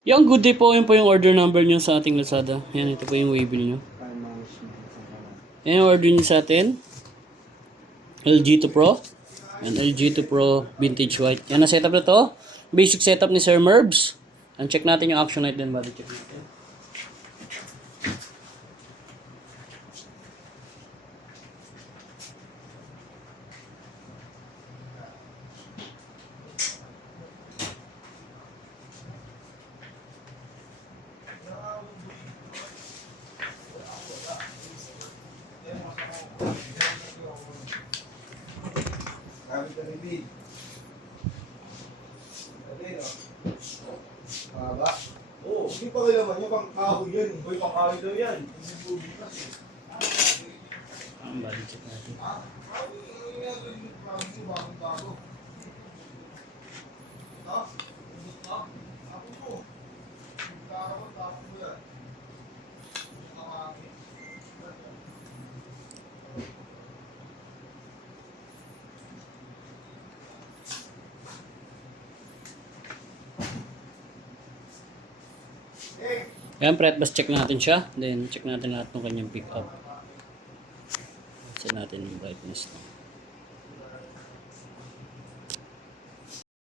Yung good day po, yun po yung order number nyo sa ating Lazada. Yan, ito po yung waybill nyo. Yan yung order nyo sa atin. LG2 Pro. And LG2 Pro Vintage White. Yan na setup na to. Basic setup ni Sir Merbs. And check natin yung action light din. Body check natin. Haba? Oo, hindi pa kailaman niya, pang kahoy yan. Boy, pang kahoy daw yan. Hindi po bukas eh. Ang body check natin. Ayan, pre, bas check natin siya. Then, check natin lahat ng kanyang pick up. Set natin yung brightness.